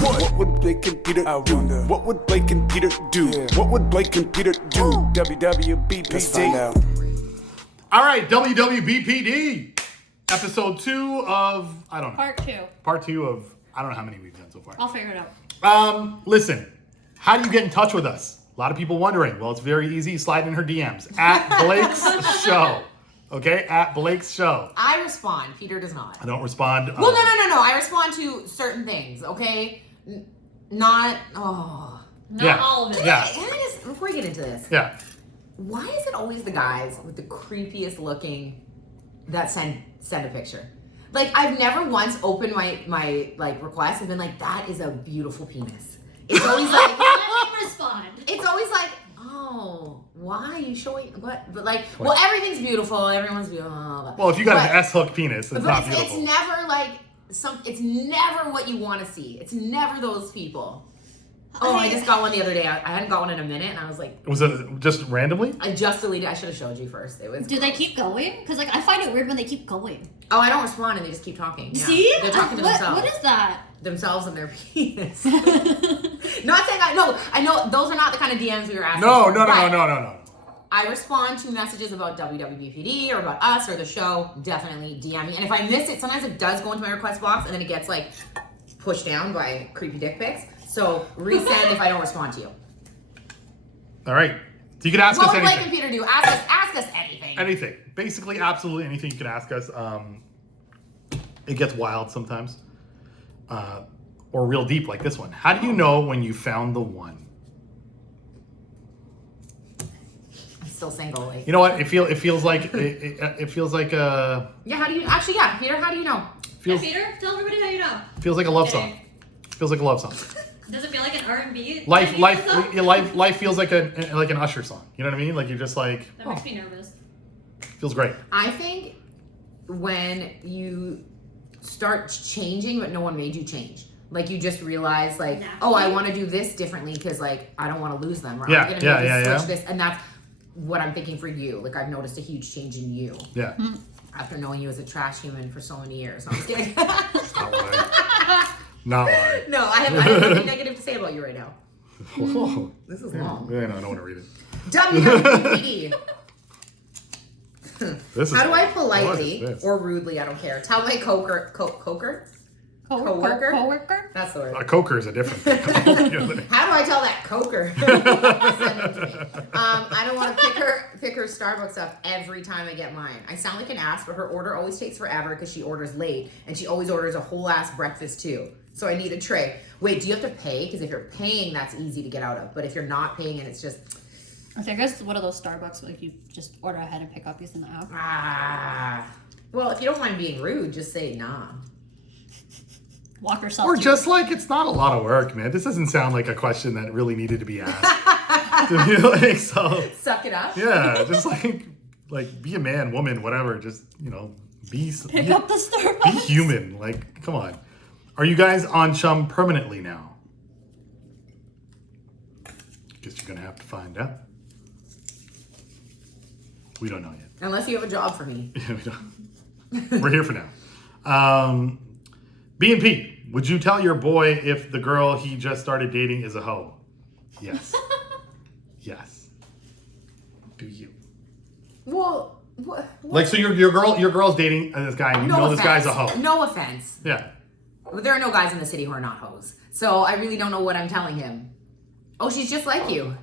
What would Blake and Peter do? What would Blake and Peter do? Yeah. What would Blake and Peter do? WWBPD. Let's find out. All right, WWBPD. Episode 2 of, I don't know. Part 2 of, I don't know how many we've done so far. I'll figure it out. Listen, how do you get in touch with us? A lot of people wondering. Well, it's very easy. Slide in her DMs. At Blake's Show. Okay? At Blake's Show. I respond. Peter does not. I don't respond. Well, no. I respond to certain things, okay? Not all of it. Yeah. Before we get into this. Yeah. Why is it always the guys with the creepiest looking that send a picture? Like, I've never once opened my request and been like, that is a beautiful penis. It's always like, let me respond. It's always like, oh, why are you showing what? But like, well, everything's beautiful. Everyone's beautiful. Well, if you got an S-hook penis, it's not beautiful. It's never like it's never what you want to see. It's never those people. Oh, I just got one the other day. I hadn't got one in a minute, and I was like, was it just randomly? I just deleted. I should have showed you first. It was. Do they keep going? Because like I find it weird when they keep going. Oh, I don't respond, and they just keep talking. Yeah. See, they're talking to themselves. What is that? Themselves and their penis. Not saying I know those are not the kind of DMs we were asking. No. I respond to messages about WWBPD or about us or the show. Definitely DM me. And if I miss it, sometimes it does go into my request box and then it gets like pushed down by creepy dick pics. So resend if I don't respond to you. All right. So you can ask us anything. What would Blake and Peter do? Ask us anything. Anything. Basically, absolutely anything you can ask us. It gets wild sometimes. Or real deep like this one. How do you know when you found the one? I'm still single. Like. You know what? It feels like it feels like Yeah. How do you actually? Yeah, Peter. How do you know? Peter, tell everybody how you know. Feels like a love song. Feels like a love song. Does it feel like an R&B? Life feels like an Usher song. You know what I mean? Like you're just like. That makes me nervous. Feels great. I think when you start changing, but no one made you change. Like you just realize, like, oh, I want to do this differently because, like, I don't want to lose them. Or I'm gonna switch this, and that's what I'm thinking for you. Like I've noticed a huge change in you. Yeah. After knowing you as a trash human for so many years. No, I'm just kidding. Not lying. No, I have nothing negative to say about you right now. Oh. This is long. Yeah, no, I don't want to read it. WWBPD. How do I what politely is this? or rudely, I don't care, tell my coworker? That's the word. A coker is a different thing. How do I tell that coker? I don't want to pick her Starbucks up every time I get mine. I sound like an ass, but her order always takes forever because she orders late, and she always orders a whole ass breakfast too. So I need a tray. Wait, do you have to pay? Because if you're paying, that's easy to get out of. But if you're not paying and it's just... I guess it's one of those Starbucks like you just order ahead and pick up using the app. Well, if you don't mind being rude, just say nah. Walk yourself. Or just like, it's not a lot of work, man. This doesn't sound like a question that really needed to be asked. To be like, so. Suck it up. Yeah, just like be a man, woman, whatever. Just, pick up the Starbucks. Be human. Like, come on. Are you guys on CHUM permanently now? Guess you're gonna have to find out. We don't know yet. Unless you have a job for me. Yeah, we don't. We're here for now. B&P, would you tell your boy if the girl he just started dating is a hoe? Yes. Yes. Do you? Well, what? Like, so your girl's dating this guy, and you know this guy's a hoe. No offense. Yeah. There are no guys in the city who are not hoes. So I really don't know what I'm telling him. Oh, she's just like you.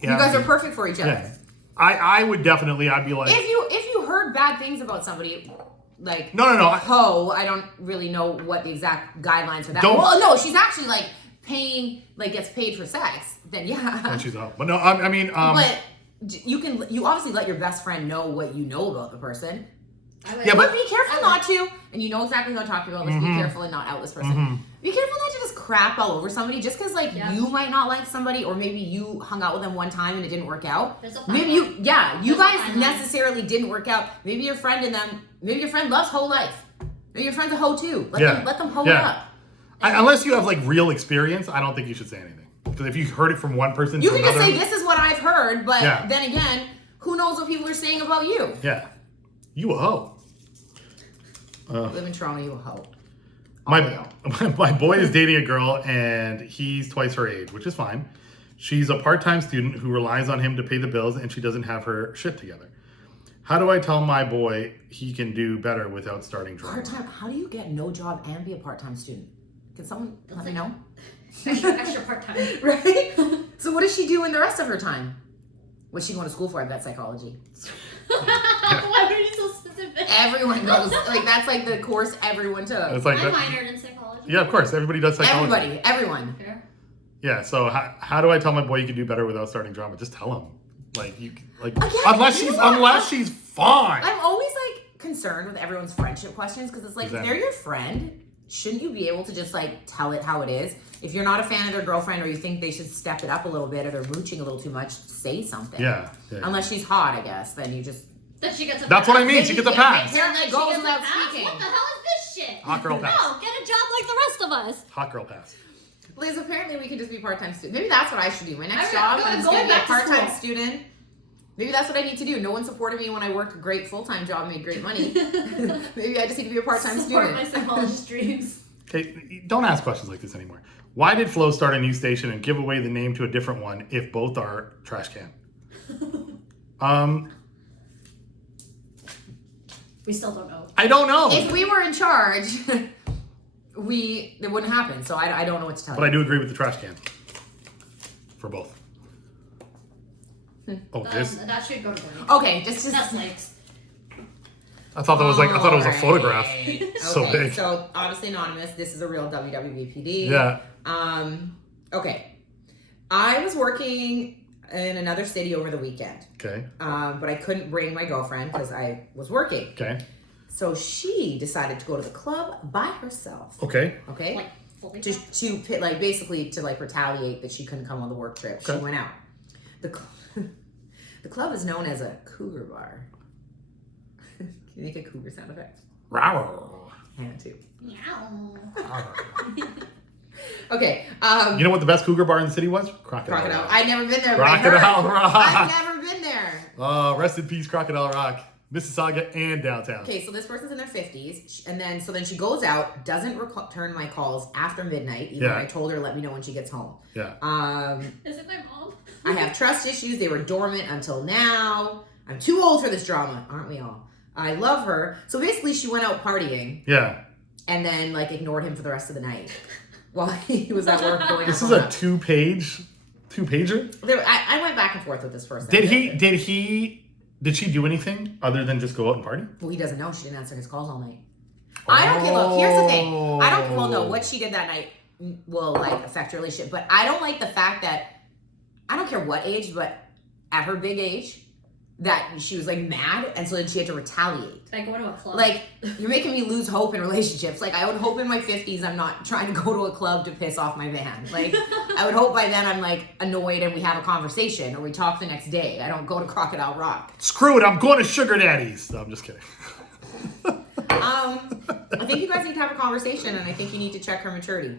Yeah, you guys are perfect for each other. Yeah. I would definitely, I'd be like... If you heard bad things about somebody... Like no. Hoe, I don't really know what the exact guidelines for that. Well, no, she's actually like paying, like gets paid for sex. Then yeah. And she's a hoe. But no, I mean. But you obviously let your best friend know what you know about the person. Yeah, but be careful not to. And you know exactly how to talk about this. Be careful and not out this person. Be careful not to just crap all over somebody just because you might not like somebody, or maybe you hung out with them one time and it didn't work out. Maybe you guys necessarily didn't work out. Maybe your friend loves hoe life. Maybe your friend's a hoe too. Let them hoe it up. Unless you have like real experience, I don't think you should say anything. Because if you heard it from one person you to can another, just say this is what I've heard, but then again, who knows what people are saying about you? Yeah, you a hoe. Live in Toronto, you a hoe. My boy is dating a girl and he's twice her age, which is fine. She's a part-time student who relies on him to pay the bills and she doesn't have her shit together. How do I tell my boy he can do better without starting drama? Part-time? How do you get no job and be a part-time student? Can someone let me know? Extra part-time. Right? So what does she do in the rest of her time? What's she going to school for? I bet psychology. Why are you so specific? Everyone goes, like, that's like the course everyone took. It's like I that, minored in psychology. yeah, of course. Everybody does psychology. Everybody, everyone. Fair. Yeah, so how do I tell my boy he can do better without starting drama? Just tell him. Like, Again, unless you she's know what? she's fine. I'm always like concerned with everyone's friendship questions because it's like, Exactly. if they're your friend, shouldn't you be able to just like tell it how it is? If you're not a fan of their girlfriend or you think they should step it up a little bit or they're mooching a little too much, say something. Yeah. Unless she's hot, I guess, then you just. Then she gets a That's pass. what I mean. She gets a pass. Apparently Then it she goes gets a without pass? speaking. What the hell is this shit? Hot girl pass. No, get a job like the rest of us. Hot girl pass. Liz, apparently we can just be part-time students. Maybe that's what I should do. My next I'm job, I'm just going going to be a back to part-time school. student. Maybe that's what I need to do. No one supported me when I worked a great full-time job, made great money. Maybe I just need to be a part-time Support student. my psychologist dreams. Okay, don't ask questions like this anymore. Why did Flo start a new station and give away the name to a different one if both are trash can? We still don't know. I don't know. If we were in charge, it wouldn't happen. So I don't know what to tell But you. I do agree with the trash can. For both. Oh, this. That should go to Bernie. Okay, just That's likes. I thought that was like, I thought it was a Alright. photograph. So Okay, big. so obviously anonymous. This is a real WWBPD. Yeah. Okay. I was working in another city over the weekend. Okay. But I couldn't bring my girlfriend because I was working. Okay. So she decided to go to the club by herself. Okay. Okay. Like, fully To like basically to like retaliate that she couldn't come on the work trip. Okay. She went out. The club is known as a cougar bar. Can you make a cougar sound effect? Rawr. Yeah, too. Meow. Okay. You know what the best cougar bar in the city was? Crocodile. Rock. I've never been there. But I heard. Crocodile Rock. I've never been there. Rest in peace, Crocodile Rock. Mississauga and downtown. Okay, so this person's in their 50s, and then she goes out, doesn't return my calls after midnight. Even Yeah. I told her let me know when she gets home. Yeah. Is it my mom? I have trust issues. They were dormant until now. I'm too old for this drama, aren't we all? I love her. So basically, she went out partying Yeah. and then like ignored him for the rest of the night while he was at work going. This out is a on two-pager? I went back and forth with this person. Did she do anything other than just go out and party? Well, he doesn't know. She didn't answer his calls all night. I don't care. Look, here's the thing. I don't. Well, no. What she did that night will like affect your relationship, but I don't like the fact that I don't care what age, but at her big age, that she was like mad, and so then she had to retaliate. Like going to a club. Like, you're making me lose hope in relationships. Like, I would hope in my 50s I'm not trying to go to a club to piss off my man. Like, I would hope by then I'm, like, annoyed and we have a conversation or we talk the next day. I don't go to Crocodile Rock. Screw it, I'm going to Sugar Daddy's. No, I'm just kidding. I think you guys need to have a conversation, and I think you need to check her maturity.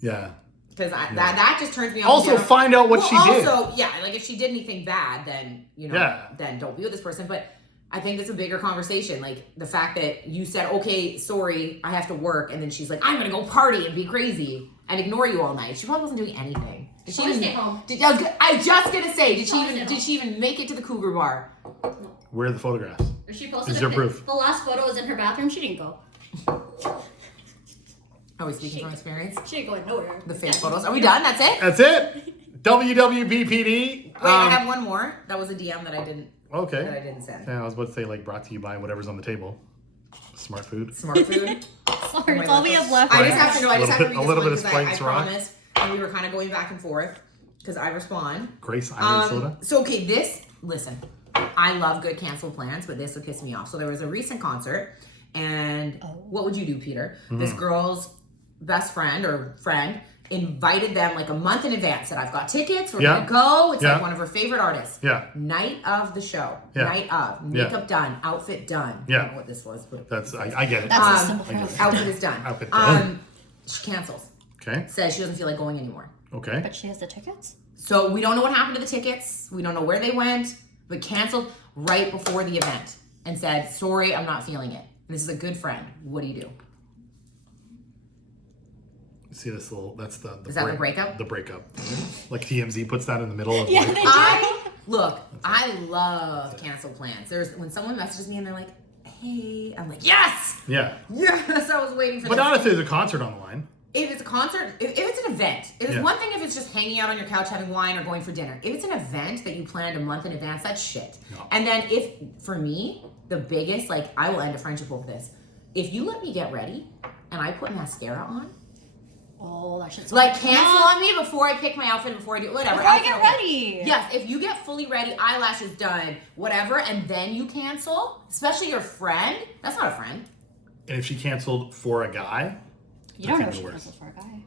Yeah. Because that just turns me on. Also, find out what she did. Also, yeah, like, if she did anything bad, then, you know, Yeah. then don't be with this person. But I think it's a bigger conversation. Like, the fact that you said, okay, sorry, I have to work. And then she's like, I'm going to go party and be crazy and ignore you all night. She probably wasn't doing anything. Did she Probably even stay home. I was just going to say, did Probably she even make it to the cougar bar? Where are the photographs? If she posted Is there it, proof? The last photo was in her bathroom. She didn't go. Are we speaking from experience? She ain't going nowhere. The fake photos. Are we done? That's it? That's it. WWBPD. Wait, I have one more. That was a DM that I didn't Okay. send. Yeah, I was about to say, like, brought to you by whatever's on the table. Smart food. Smart food. Sorry, it's all we have left. I just have to know. I just have to read A this little one bit of because I Sprite Rock. promised, and we were kind of going back and forth because I respond. Grace Island soda. So okay, listen, I love good canceled plans, but this would piss me off. So there was a recent concert, and what would you do, Peter? Mm-hmm. This girl's best friend or friend invited them like a month in advance. Said, I've got tickets. We're gonna go. It's Yeah. like one of her favorite artists. Yeah. Night of the show. Yeah. Night of makeup done, outfit done. Yeah. I don't know what this was, but That's I get it. That's a simple premise. outfit is done. Outfit done. She cancels. Okay. Says she doesn't feel like going anymore. Okay. But she has the tickets? So we don't know what happened to the tickets. We don't know where they went, but canceled right before the event and said, sorry, I'm not feeling it. And this is a good friend. What do you do? See this little? That's the. Is that the breakup? The breakup. Like TMZ puts that in the middle of. Yeah, like, they do. I love cancel plans. When someone messages me and they're like, "Hey," I'm like, "Yes, yeah. yes." I was waiting for. But this. not if there's a concert on the line. If it's a concert, if it's an event, it is one thing if it's just hanging out on your couch having wine or going for dinner. If it's an event that you planned a month in advance, that's shit. No. And then for me, the biggest, like, I will end a friendship over this. If you let me get ready and I put mascara on. Oh, that shit's like cancel on me before I pick my outfit, before I do whatever. Before I get ready. Yes, if you get fully ready, eyelashes done, whatever, and then you cancel, especially your friend, that's not a friend. And if she canceled for a guy, you don't know if she canceled for a guy.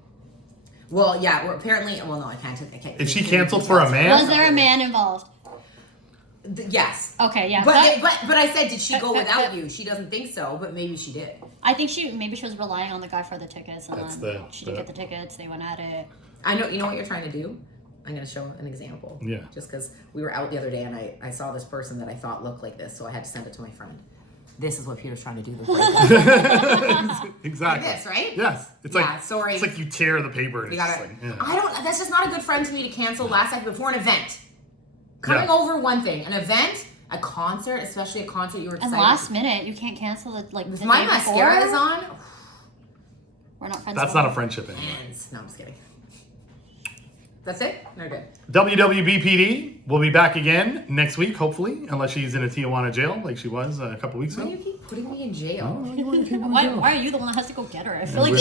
Well, yeah, no, I can't. If she canceled for a man, was there a man involved? Yes. Okay, yeah. But I said, did she go without you? She doesn't think so, but maybe she did. I think maybe she was relying on the guy for the tickets, and she didn't get the tickets. They went at it. I know. You know what you're trying to do? I'm going to show an example. Yeah. Just because we were out the other day and I saw this person that I thought looked like this, so I had to send it to my friend. This is what Peter's trying to do. Exactly. Like this, right? Yes. It's sorry. It's like you tear the paper. And That's just not a good friend to me to cancel last second before an event. Coming over one thing, an event, a concert, especially a concert you were excited. And last minute, you can't cancel it like. If my mascara is on. We're not friends. That's not a friendship anymore. No, I'm just kidding. That's it? No, good. WWBPD will be back again next week, hopefully, unless she's in a Tijuana jail like she was a couple weeks ago. Why do you keep putting me in jail? Why are you the one that has to go get her? I feel like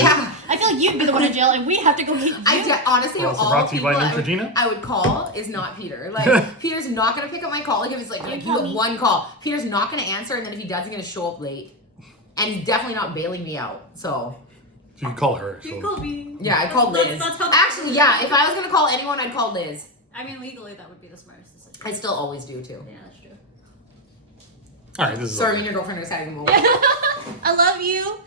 you'd be the one in jail, and we have to go get you. Honestly, also brought to you by Neutrogena. I would call is not Peter. Like Peter's not gonna pick up my call. Like if it's like you have one call, Peter's not gonna answer, and then if he does, he's gonna show up late, and he's definitely not bailing me out. So. You can call her. You call me. Yeah, I called Liz. Actually, yeah, if I was going to call anyone, I'd call Liz. I mean, legally, that would be the smartest decision. I still always do, too. Yeah, that's true. All right, this is sorry, when your girlfriend was having a moment. I love you.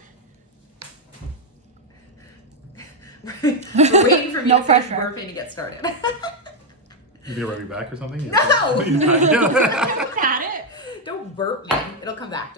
We're waiting for me no to pressure. burping to get started. You gonna rub you back or something? No! Don't pat it. Don't burp me. It'll come back.